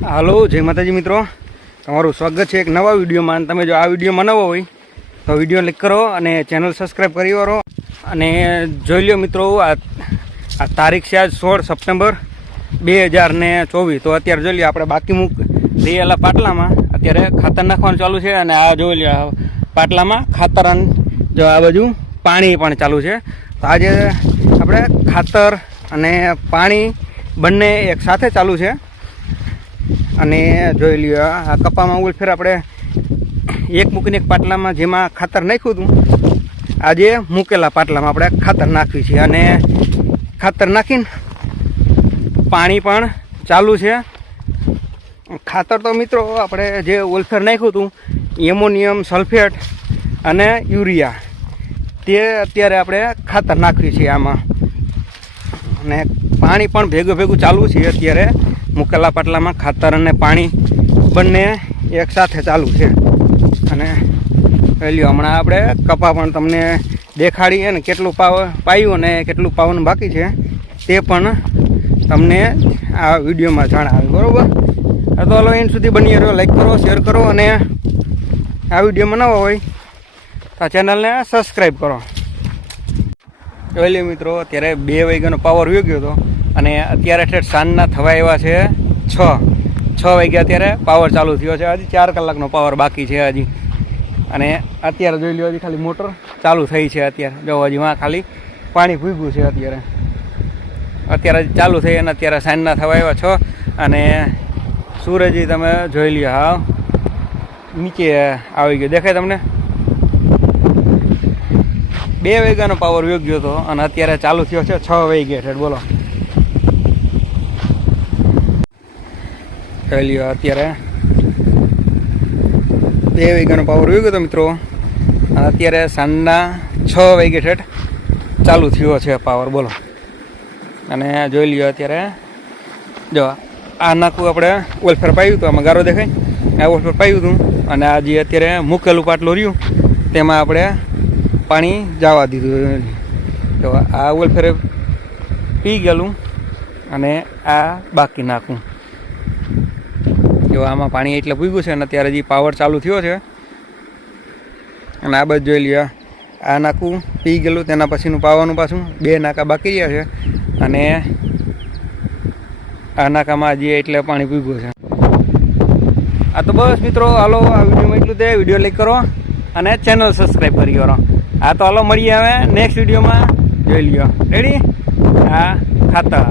હાલો, જય માતાજી મિત્રો. તમારું સ્વાગત છે એક નવા વિડીયોમાં. તમે જો આ વિડીયોમાં નવો હોય, તો વીડિયો ક્લિક કરો અને ચેનલ સબસ્ક્રાઈબ કરી વાળો. અને જોઈ લ્યો મિત્રો, આ આ તારીખ છે આજ સોળ સપ્ટેમ્બર બે હજાર ને ચોવીસ. તો અત્યારે જોઈ લ્યો, આપણે બાકી મૂક રહેલા પાટલામાં અત્યારે ખાતર નાખવાનું ચાલુ છે અને આ જોઈ આ પાટલામાં ખાતર જો આ બાજુ પાણી પણ ચાલુ છે. તો આજે આપણે ખાતર અને પાણી બંને એક સાથે ચાલુ છે. અને જોઈ લ્યો, આ કપામાં ઉલફેર આપણે એક મૂકીને એક પાટલામાં જેમાં ખાતર નાખ્યું હતું, આજે મૂકેલા પાટલામાં આપણે ખાતર નાખ્યું છે. અને ખાતર નાખીને પાણી પણ ચાલુ છે. ખાતર તો મિત્રો આપણે જે ઓલફેર નાખ્યું હતું, એમોનિયમ સલ્ફેટ અને યુરિયા, તે અત્યારે આપણે ખાતર નાખ્યું છે આમાં. અને પાણી પણ ભેગું ભેગું ચાલુ છે અત્યારે. મૂકેલા પાટલામાં ખાતર અને પાણી બંને એકસાથે ચાલુ છે. અને પહેલું હમણાં આપણે કપા પણ તમને દેખાડીએ ને કેટલું પાવ પાયું અને કેટલું પાવન બાકી છે તે પણ તમને આ વિડીયોમાં જણાવ્યું બરાબર? તો હલો એન્ડ સુધી બની રહ્યો. લાઈક કરો શેર કરો અને આ વિડીયોમાં નવા હોય તો આ ચેનલને સબસ્ક્રાઈબ કરો. પહેલી મિત્રો, અત્યારે બે વાગ્યાનો પાવર વયો ગયો હતો અને અત્યારે ઠેઠ સાંજના થવા એવા છે છ. છ વાગ્યા અત્યારે પાવર ચાલુ થયો છે. હજી ચાર કલાકનો પાવર બાકી છે હજી. અને અત્યારે જોઈ લો હજી ખાલી મોટર ચાલુ થઈ છે અત્યારે. જો હજી વાં ખાલી પાણી ભૂગ્યું છે અત્યારે. અત્યારે ચાલુ થઈ અને અત્યારે સાંજના થવા આવ્યા છો. અને સૂરજ તમે જોઈ લ્યો હા. નીચે આવી ગયો. દેખાય તમને? બે વાગ્યાનો પાવર યોગ્ય હતો અને અત્યારે ચાલુ થયો છે છ વાગ્યા ઠેઠ. બોલો. જોઈ લ્યો અત્યારે. બે વાગ્યાનો પાવર યોગ્ય હતો મિત્રો. અત્યારે સાંજના છ વાગે ઠેઠ ચાલુ થયો છે પાવર બોલો. અને જોઈ લ્યો અત્યારે. જો, આ નાખું આપણે ઓલફેર પાયું હતું, આમાં ગારો દેખાય. આ ઓલફેર પાયું હતું. અને આ જે અત્યારે મૂકેલું પાટલું રહ્યું, તેમાં આપણે પાણી જવા દીધું. તો આ ઓલફેરે પી ગયેલું. અને આ બાકી નાખું જો આમાં પાણી એટલે પૂગ્યું છે અને અત્યારે હજી પાવર ચાલુ થયો છે. અને આ બધું જોઈ લ્યો, આ નાખું, પી ગયેલું, તેના પછીનું પાવાનું પાછું, બે નાકા બાકી રહ્યા છે. અને આ નાકામાં હજી એટલે પાણી પૂગ્યું છે. આ તો બસ મિત્રો, હાલો, આ વિડીયોમાં એટલું તે વીડિયો લાઈક કરો અને ચેનલ સબસ્ક્રાઈબ કરી કરો. આ તો હાલો, મળીએ હવે નેક્સ્ટ વિડીયોમાં. જોઈ લ્યો રેડી હા ખાતા.